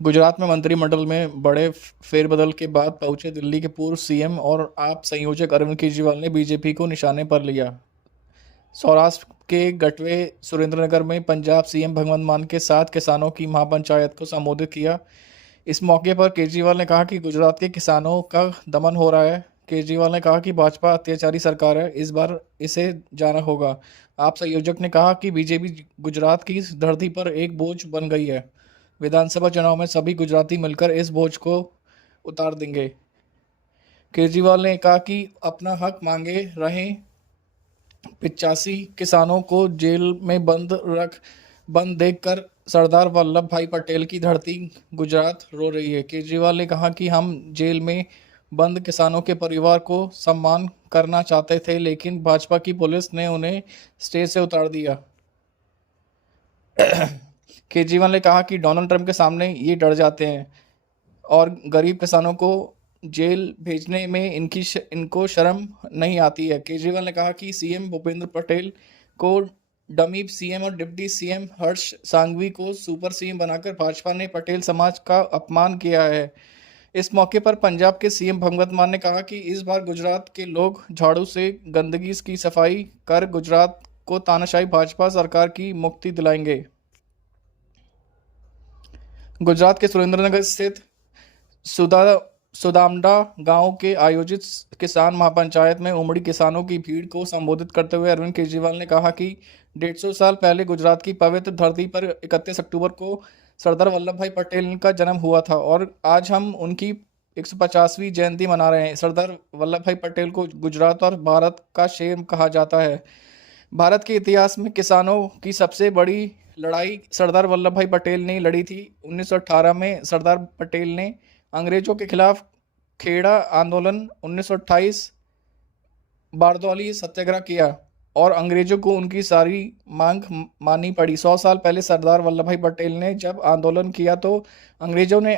गुजरात में मंत्रिमंडल में बड़े फेरबदल के बाद पहुंचे दिल्ली के पूर्व सीएम और आप संयोजक अरविंद केजरीवाल ने बीजेपी को निशाने पर लिया। सौराष्ट्र के गटवे सुरेंद्रनगर में पंजाब सीएम भगवंत मान के साथ किसानों की महापंचायत को संबोधित किया। इस मौके पर केजरीवाल ने कहा कि गुजरात के किसानों का दमन हो रहा है। केजरीवाल ने कहा कि भाजपा अत्याचारी सरकार है, इस बार इसे जाना होगा। आप संयोजक ने कहा कि बीजेपी गुजरात की इस धरती पर एक बोझ बन गई है। विधानसभा चुनाव में सभी गुजराती मिलकर इस बोझ को उतार देंगे। केजरीवाल ने कहा कि अपना हक मांगे रहें। 85 किसानों को जेल में बंद देखकर सरदार वल्लभ भाई पटेल की धरती गुजरात रो रही है। केजरीवाल ने कहा कि हम जेल में बंद किसानों के परिवार को सम्मान करना चाहते थे, लेकिन भाजपा की पुलिस ने उन्हें स्टेज से उतार दिया। केजरीवाल ने कहा कि डोनाल्ड ट्रंप के सामने ये डर जाते हैं और गरीब किसानों को जेल भेजने में इनको शर्म नहीं आती है। केजरीवाल ने कहा कि सीएम भूपेंद्र पटेल को डमी सीएम और डिप्टी सीएम हर्ष सांघवी को सुपर सीएम बनाकर भाजपा ने पटेल समाज का अपमान किया है। इस मौके पर पंजाब के सीएम भगवंत मान ने कहा कि इस बार गुजरात के लोग झाड़ू से गंदगी की सफाई कर गुजरात को तानाशाही भाजपा सरकार की मुक्ति दिलाएंगे। गुजरात के सुरेंद्रनगर स्थित सुदामडा गांव के आयोजित किसान महापंचायत में उमड़ी किसानों की भीड़ को संबोधित करते हुए अरविंद केजरीवाल ने कहा कि 150 साल पहले गुजरात की पवित्र धरती पर 31 अक्टूबर को सरदार वल्लभ भाई पटेल का जन्म हुआ था और आज हम उनकी 150वीं जयंती मना रहे हैं। सरदार वल्लभ भाई पटेल को गुजरात और भारत का शेर कहा जाता है। भारत के इतिहास में किसानों की सबसे बड़ी लड़ाई सरदार वल्लभ भाई पटेल ने लड़ी थी। 1918 में सरदार पटेल ने अंग्रेजों के खिलाफ खेड़ा आंदोलन, 1928 बारदौली सत्याग्रह किया और अंग्रेजों को उनकी सारी मांग माननी पड़ी। 100 साल पहले सरदार वल्लभ भाई पटेल ने जब आंदोलन किया तो अंग्रेजों ने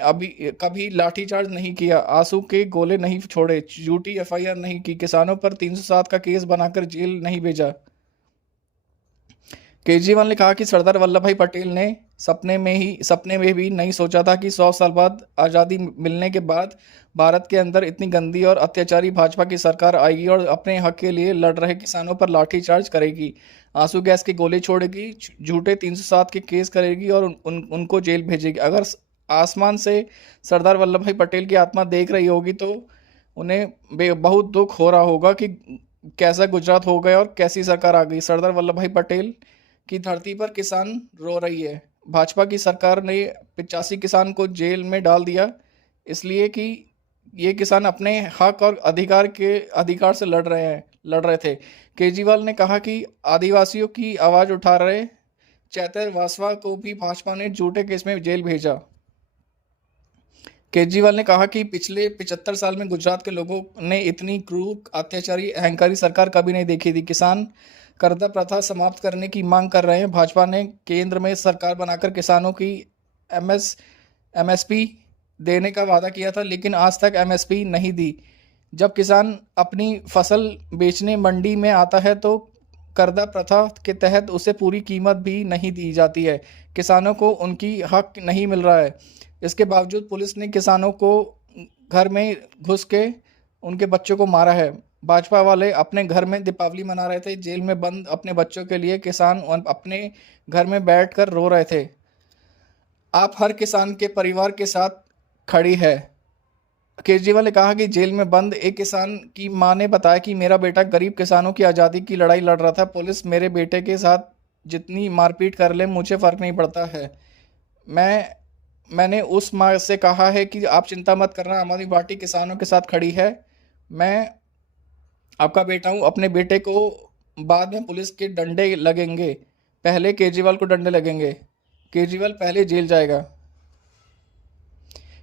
कभी लाठीचार्ज नहीं किया, आंसू के गोले नहीं छोड़े, झूठी एफआईआर नहीं की, किसानों पर 307 का केस बनाकर जेल नहीं भेजा। केजरीवाल ने कहा कि सरदार वल्लभ भाई पटेल ने सपने में भी नहीं सोचा था कि 100 साल बाद आज़ादी मिलने के बाद भारत के अंदर इतनी गंदी और अत्याचारी भाजपा की सरकार आएगी और अपने हक के लिए लड़ रहे किसानों पर लाठीचार्ज करेगी, आंसू गैस के गोले छोड़ेगी, झूठे 307 के केस करेगी और उनको जेल भेजेगी। अगर आसमान से सरदार वल्लभ भाई पटेल की आत्मा देख रही होगी तो उन्हें बहुत दुख हो रहा होगा कि कैसा गुजरात हो गया और कैसी सरकार आ गई। सरदार वल्लभ भाई पटेल की धरती पर किसान रो रही है। भाजपा की सरकार ने 85 किसान को जेल में डाल दिया, इसलिए कि ये किसान अपने हक और अधिकार से लड़ रहे थे। केजरीवाल ने कहा कि आदिवासियों की आवाज उठा रहे चैतर वासवा को भी भाजपा ने झूठे केस में जेल भेजा। केजरीवाल ने कहा कि पिछले 75 साल में गुजरात के लोगों ने इतनी क्रूर, अत्याचारी, अहंकारी सरकार कभी नहीं देखी थी। किसान कर्जा प्रथा समाप्त करने की मांग कर रहे हैं। भाजपा ने केंद्र में सरकार बनाकर किसानों की एमएसपी देने का वादा किया था, लेकिन आज तक एमएसपी नहीं दी। जब किसान अपनी फसल बेचने मंडी में आता है तो कर्जा प्रथा के तहत उसे पूरी कीमत भी नहीं दी जाती है। किसानों को उनकी हक नहीं मिल रहा है। इसके बावजूद पुलिस ने किसानों को घर में घुस के उनके बच्चों को मारा है। भाजपा वाले अपने घर में दीपावली मना रहे थे, जेल में बंद अपने बच्चों के लिए किसान अपने घर में बैठकर रो रहे थे। आप हर किसान के परिवार के साथ खड़ी है। केजरीवाल ने कहा कि जेल में बंद एक किसान की मां ने बताया कि मेरा बेटा गरीब किसानों की आज़ादी की लड़ाई लड़ रहा था। पुलिस मेरे बेटे के साथ जितनी मारपीट कर ले मुझे फ़र्क नहीं पड़ता है। मैंने उस मां से कहा है कि आप चिंता मत करना, आम आदमी पार्टी किसानों के साथ खड़ी है। मैं आपका बेटा हूँ। अपने बेटे को बाद में पुलिस के डंडे लगेंगे, पहले केजरीवाल को डंडे लगेंगे। केजरीवाल पहले जेल जाएगा।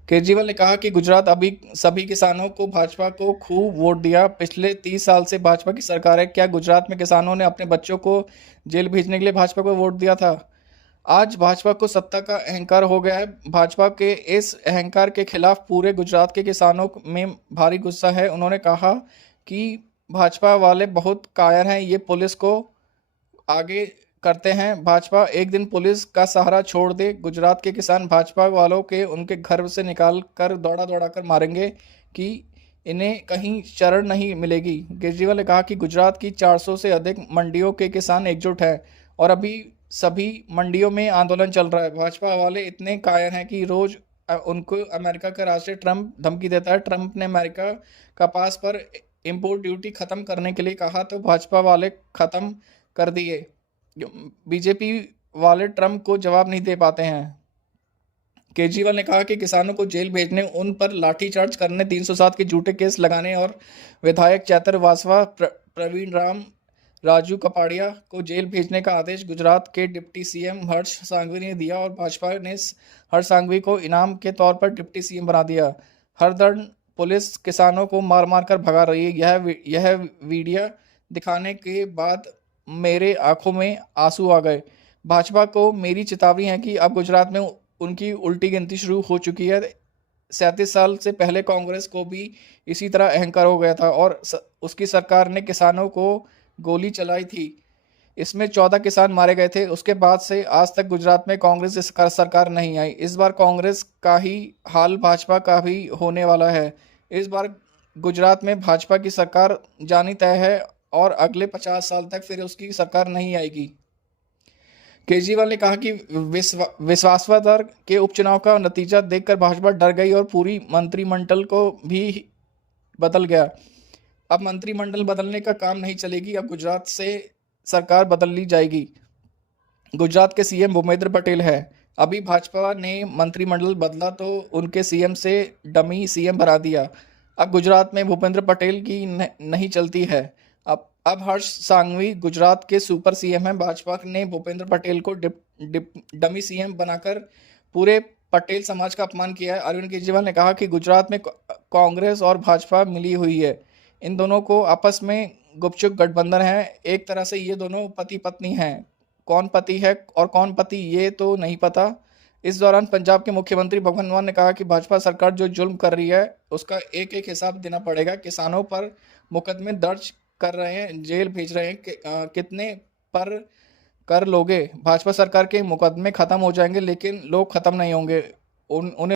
केजरीवाल ने कहा कि गुजरात अभी सभी किसानों को भाजपा को खूब वोट दिया। पिछले 30 साल से भाजपा की सरकार है। क्या गुजरात में किसानों ने अपने बच्चों को जेल भेजने के लिए भाजपा को वोट दिया था? आज भाजपा को सत्ता का अहंकार हो गया है। भाजपा के इस अहंकार के खिलाफ पूरे गुजरात के किसानों में भारी गुस्सा है। उन्होंने कहा कि भाजपा वाले बहुत कायर हैं, ये पुलिस को आगे करते हैं भाजपा, एक दिन पुलिस का सहारा छोड़ दे। गुजरात के किसान भाजपा वालों के उनके घर से निकाल कर दौड़ा दौड़ा कर मारेंगे कि इन्हें कहीं शरण नहीं मिलेगी। केजरीवाल ने कहा कि गुजरात की 400 से अधिक मंडियों के किसान एकजुट हैं और अभी सभी मंडियों में आंदोलन चल रहा है। भाजपा वाले इतने कायर हैं कि रोज उनको अमेरिका का राष्ट्रपति ट्रंप धमकी देता है। ट्रंप ने अमेरिका का पास पर इंपोर्ट ड्यूटी खत्म करने के लिए कहा तो भाजपा वाले खत्म कर दिए। बीजेपी वाले ट्रंप को जवाब नहीं दे पाते हैं। केजरीवाल ने कहा कि किसानों को जेल भेजने, उन पर लाठीचार्ज करने, 307 के झूठे केस लगाने और विधायक चैतर वासवा, प्रवीण राम, राजू कपाड़िया को जेल भेजने का आदेश गुजरात के डिप्टी सीएम हर्ष सांघवी ने दिया और भाजपा ने हर्ष सांघवी को इनाम के तौर पर डिप्टी सीएम बना दिया। हर दर्द पुलिस किसानों को मार मार कर भगा रही है। यह वीडियो दिखाने के बाद मेरे आंखों में आंसू आ गए। भाजपा को मेरी चेतावनी है कि अब गुजरात में उनकी उल्टी गिनती शुरू हो चुकी है। 37 साल से पहले कांग्रेस को भी इसी तरह अहंकार हो गया था और उसकी सरकार ने किसानों को गोली चलाई थी। इसमें 14 किसान मारे गए थे। उसके बाद से आज तक गुजरात में कांग्रेस सरकार नहीं आई। इस बार कांग्रेस का ही हाल भाजपा का भी होने वाला है। इस बार गुजरात में भाजपा की सरकार जानी तय है और अगले 50 साल तक फिर उसकी सरकार नहीं आएगी। केजरीवाल ने कहा कि विश्वासमत के उपचुनाव का नतीजा देखकर भाजपा डर गई और पूरी मंत्रिमंडल को भी बदल गया। अब मंत्रिमंडल बदलने का काम नहीं चलेगी, अब गुजरात से सरकार बदल ली जाएगी। गुजरात के सीएम भूपेंद्र पटेल है। अभी भाजपा ने मंत्रिमंडल बदला तो उनके सीएम से डमी सीएम बना दिया। अब गुजरात में भूपेंद्र पटेल की नहीं चलती है। अब हर्ष सांघवी गुजरात के सुपर सीएम हैं। भाजपा ने भूपेंद्र पटेल को डमी सीएम बनाकर पूरे पटेल समाज का अपमान किया है। अरविंद केजरीवाल ने कहा कि गुजरात में कांग्रेस और भाजपा मिली हुई है। इन दोनों को आपस में गुपचुप गठबंधन है। एक तरह से ये दोनों पति पत्नी हैं। कौन पति है और कौन पति ये तो नहीं पता। इस दौरान पंजाब के मुख्यमंत्री भगवंत मान ने कहा कि भाजपा सरकार जो जुल्म कर रही है उसका एक एक हिसाब देना पड़ेगा। किसानों पर मुकदमे दर्ज कर रहे हैं, जेल भेज रहे हैं, कितने पर कर लोगे? भाजपा सरकार के मुकदमे खत्म हो जाएंगे लेकिन लोग खत्म नहीं होंगे। उन्हें